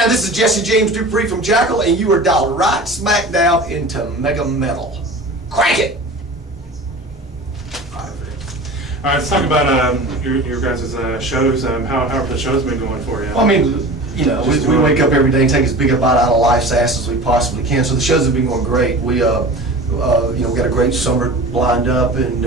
And this is Jesse James Dupree from Jackyl, and you are dialed right smack down into Mega Metal. Crank it! All right, let's talk about your guys' shows. How have the shows been going for you? Well, I mean, you know, we wake up every day and take as big a bite out of life's ass as we possibly can. So the shows have been going great. We, you know, we got a great summer lined up, and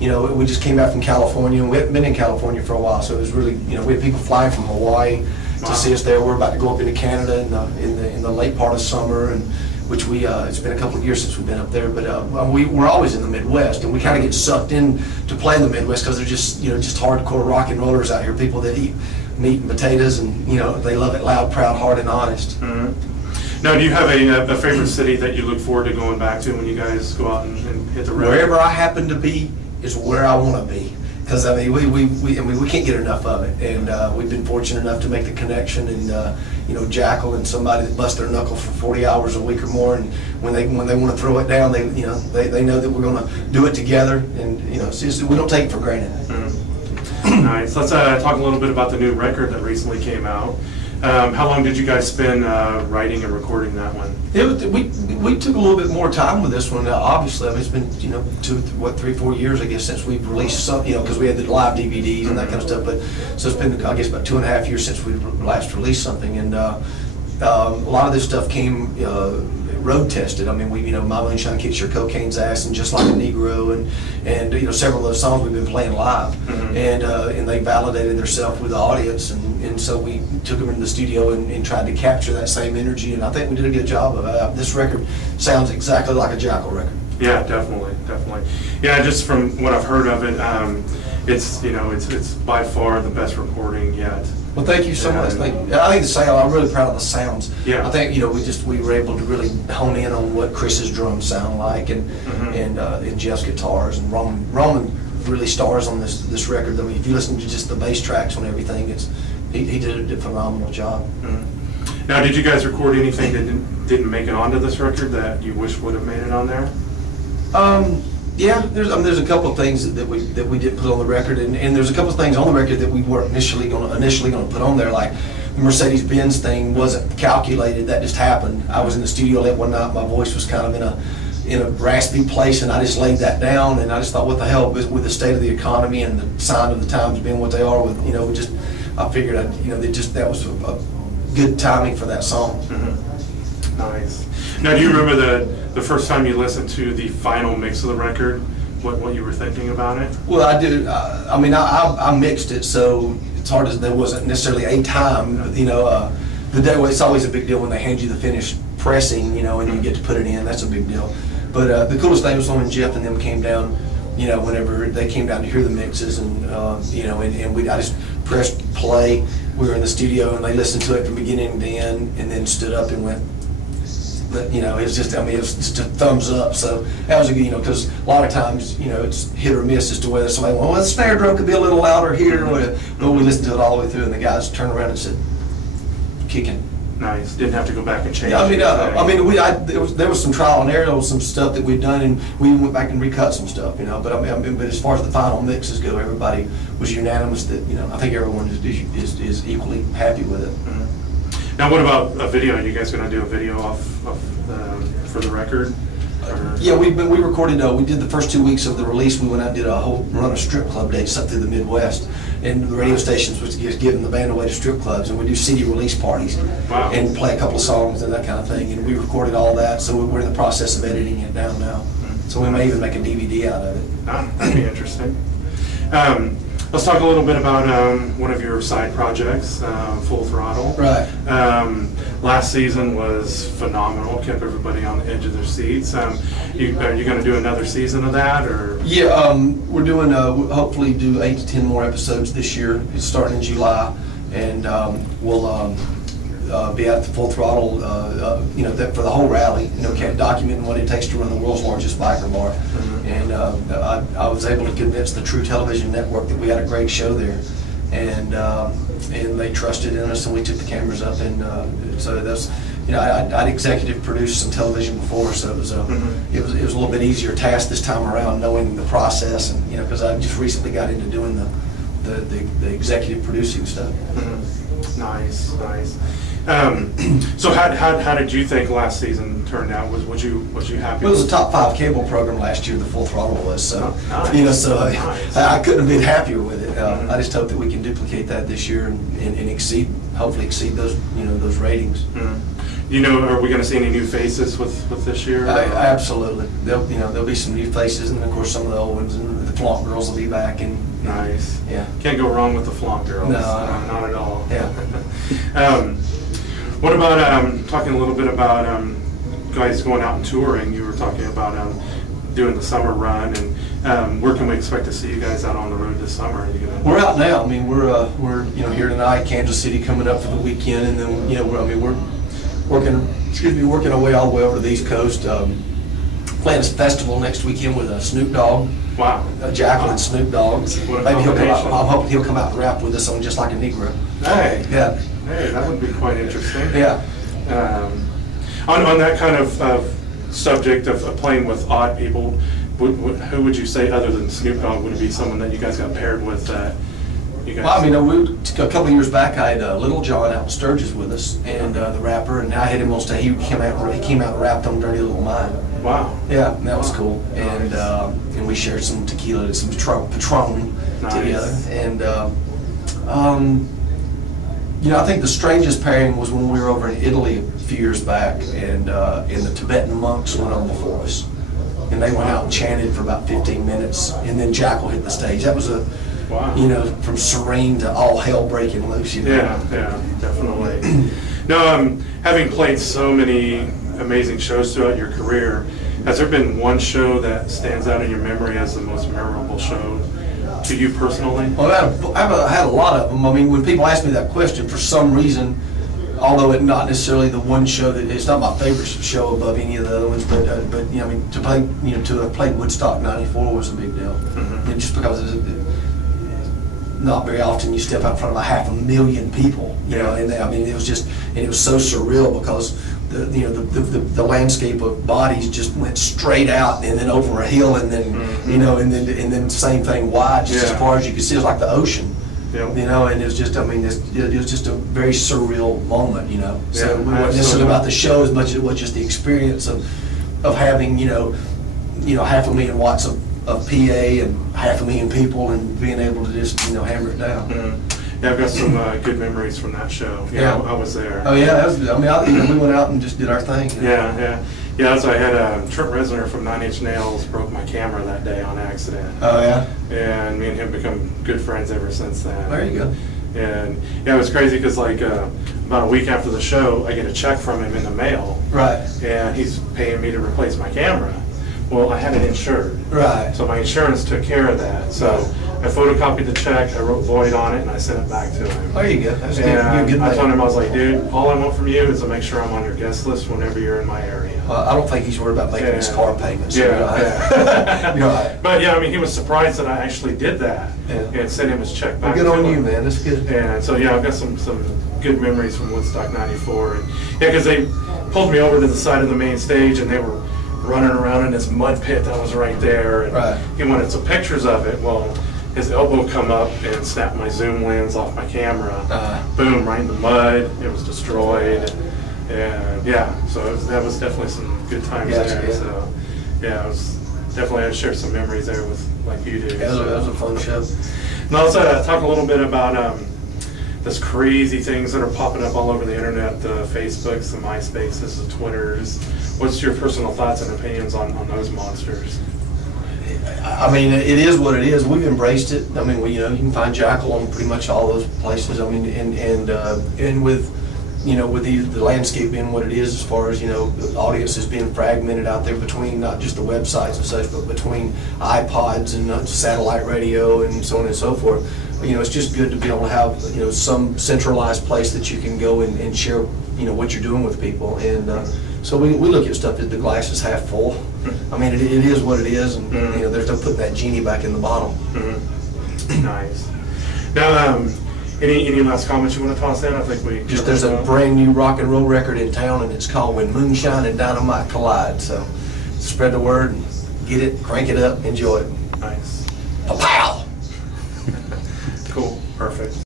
you know, we just came back from California, and we haven't been in California for a while. So it was really, you know, we had people flying from Hawaii to see us there. We're about to go up into Canada in the late part of summer, and which we it's been a couple of years since we've been up there, but we're always in the Midwest, and we kind of get sucked in to play in the Midwest because they're just, you know, just hardcore rock and rollers out here, people that eat meat and potatoes, and you know, they love it loud, proud, hard, and honest. Mm-hmm. Now, do you have a favorite city that you look forward to going back to when you guys go out and hit the road? Wherever I happen to be is where I want to be. Because I mean, we can't get enough of it, and we've been fortunate enough to make the connection, and you know, Jackyl and somebody that busts their knuckle for 40 hours a week or more, and when they want to throw it down, they know that we're going to do it together, and you know, we don't take it for granted. Mm-hmm. Nice. Let's talk a little bit about the new record that recently came out. How long did you guys spend writing and recording that one? We took a little bit more time with this one. Obviously, I mean, it's been, you know, 3-4 years, I guess, since we've released something. You know, because we had the live DVDs and that kind of stuff. But so it's been, I guess, about 2.5 years since we last released something. And a lot of this stuff came road tested. I mean, you know, My Moonshine Kicks Your Cocaine's Ass, and Just Like a Negro, and you know, several of those songs we've been playing live, mm-hmm. and they validated themselves with the audience, and so we took them into the studio and tried to capture that same energy, and I think we did a good job of it. This record sounds exactly like a Jackyl record. Yeah, definitely. Yeah, just from what I've heard of it, it's, you know, it's by far the best recording yet. Well, thank you so much. I think the sound, I'm really proud of the sounds. Yeah. I think, you know, we were able to really hone in on what Chris's drums sound like, and mm-hmm. and Jeff's guitars, and Roman really stars on this record. I mean, if you listen to just the bass tracks on everything, he did a phenomenal job. Mm-hmm. Now, did you guys record anything that didn't make it onto this record that you wish would have made it on there? Yeah, there's a couple of things that we didn't put on the record, and there's a couple of things on the record that we weren't initially going to put on there. Like the Mercedes-Benz thing wasn't calculated; that just happened. I was in the studio late one night. My voice was kind of in a raspy place, and I just laid that down, and I just thought, what the hell, with the state of the economy and the sign of the times being what they are, with, you know, I figured that was a good timing for that song. Mm-hmm. Nice. Now, do you remember the first time you listened to the final mix of the record, what you were thinking about it? Well, I do. I mean, I mixed it, so it's hard as there wasn't necessarily a time. You know, it's always a big deal when they hand you the finished pressing, you know, and you get to put it in. That's a big deal. But the coolest thing was when Jeff and them came down, you know, whenever they came down to hear the mixes, and you know, I just pressed play. We were in the studio, and they listened to it from beginning to end, and then stood up and went. But, you know, it's just, I mean, it's just a thumbs up. So that was a good, you know, because a lot of times, you know, it's hit or miss as to whether somebody, well, the snare drum could be a little louder here, but we listened to it all the way through, and the guys turned around and said, kicking. Nice. Didn't have to go back and change. Yeah, there was some trial and error. There was some stuff that we'd done, and we went back and recut some stuff, you know. But but as far as the final mixes go, everybody was unanimous that, you know, I think everyone is equally happy with it. Mm-hmm. Now, what about a video? Are you guys going to do a video for the record? Yeah, we recorded. We did the first 2 weeks of the release. We went out and did a whole run of strip club dates up through the Midwest, and the radio stations was just giving the band away to strip clubs, and we do CD release parties. Wow. And play a couple of songs and that kind of thing. And we recorded all that, so we're in the process of editing it down now. Mm-hmm. So we may even make a DVD out of it. That'd be interesting. Let's talk a little bit about one of your side projects, Full Throttle. Right. Last season was phenomenal, kept everybody on the edge of their seats. Are you going to do another season of that, or? Yeah, we're doing, hopefully do 8 to 10 more episodes this year. It's starting in July, and we'll be at the Full Throttle, you know, for the whole rally, you know, documenting what it takes to run the world's largest biker bar. Mm-hmm. And I was able to convince the True Television Network that we had a great show there, and they trusted in us, and we took the cameras up, and so that's, you know, I'd executive produced some television before, so it was it was a little bit easier task this time around, knowing the process, and you know, because I just recently got into doing the executive producing stuff. Mm-hmm. Nice, nice. So how did you think last season turned out? Was you happy? Well, it was a top 5 cable program last year. The Full Throttle was, so nice. you know, so Nice. I couldn't have been happier with it. I just hope that we can duplicate that this year and exceed, hopefully exceed those, you know, those ratings. You know, are we going to see any new faces with this year? Absolutely. There'll be some new faces, and of course some of the old ones, and the Flaunt girls will be back. And nice. Yeah. Can't go wrong with the Flaunt girls. No, not at all. Yeah. What about talking a little bit about guys going out and touring? You were talking about doing the summer run, and where can we expect to see you guys out on the road this summer? Are you gonna... We're out now. I mean, we're you know, here tonight, Kansas City coming up for the weekend, and then, you know, we're working our way all the way over to the East Coast. Playing a festival next weekend with Snoop Dogg. Wow. Jackyl and Snoop Dogg. Maybe he'll come out. I'm hoping he'll come out and rap with us on Just Like a Negro. Hey. Yeah. Hey, that would be quite interesting. Yeah. On that kind of subject of playing with odd people, who would you say, other than Snoop Dogg, would it be someone that you guys got paired with that you guys... Well, I mean, a couple of years back, I had Little John out in Sturgis with us, and the rapper, and I had him on stage. He came out and rapped on Dirty Little Mind. Wow. Yeah, and that was cool. Nice. And we shared some tequila, some Patron together. And you know, I think the strangest pairing was when we were over in Italy a few years back, and the Tibetan monks went on before us, and they went out and chanted for about 15 minutes, and then Jackyl hit the stage. That was a wow. You know, from serene to all hell breaking loose. You know? Yeah, definitely. Now, having played so many amazing shows throughout your career, has there been one show that stands out in your memory as the most memorable show to you personally? Well, I've had a lot of them. I mean, when people ask me that question, for some reason, although it's not necessarily the one show that it's not my favorite show above any of the other ones, but you know, I mean, to have played Woodstock '94 was a big deal. You know, just because not very often you step out in front of 500,000 people, you know, and I mean, it was just, and it was so surreal because the landscape of bodies just went straight out and then over a hill, and then you know, and then same thing wide, just as far as you could see. It was like the ocean. You know, and it was just, I mean, it was just a very surreal moment, you know. So it wasn't necessarily about the show as much as it was just the experience of having, you know, 500,000 watts of PA and 500,000 people, and being able to just, you know, hammer it down. Yeah, I've got some good memories from that show. Yeah, I was there. Oh yeah, that was, I mean, you know, we went out and just did our thing. You know? Yeah. So I had Trent Reznor from 9 Inch Nails broke my camera that day on accident. Oh yeah. And me and him become good friends ever since then. There you go. And yeah, it was crazy because like about a week after the show, I get a check from him in the mail. Right. And he's paying me to replace my camera. Well, I had it insured. Right. So my insurance took care of that. So I photocopied the check, I wrote void on it, and I sent it back to him. There you go. That's and good. I told him, I was like, dude, all I want from you is to make sure I'm on your guest list whenever you're in my area. Well, I don't think he's worried about making his car payments. Yeah. You're right. But yeah, I mean, he was surprised that I actually did that and sent him his check back. Well, good on you, man. That's good. And so yeah, I've got some good memories from Woodstock '94. And yeah, because they pulled me over to the side of the main stage, and they were running around in this mud pit that was right there, and he wanted some pictures of it. Well, his elbow come up and snapped my zoom lens off my camera. Boom, right in the mud. It was destroyed. And yeah, so that was definitely some good times there. So yeah, I was definitely, I shared some memories there with like you did. Yeah, that was a fun show. Now let's talk a little bit about this crazy things that are popping up all over the internet, the Facebooks, the MySpaces, the Twitters. What's your personal thoughts and opinions on those monsters? I mean, it is what it is. We've embraced it. I mean, you know, you can find Jackyl on pretty much all those places. I mean, and with, you know, with the landscape being what it is, as far as, you know, the audience is being fragmented out there between not just the websites and such, but between iPods and satellite radio and so on and so forth. You know, it's just good to be able to have, you know, some centralized place that you can go and share, you know, what you're doing with people. And so we look at stuff that the glass is half full. I mean, it is what it is, and you know, there's no putting that genie back in the bottle. Nice. Now, any last comments you want to toss in? I think we just, there's a brand new rock and roll record in town, and it's called When Moonshine and Dynamite Collide. So spread the word, get it, crank it up, enjoy it. Nice. Pow! Cool. Perfect.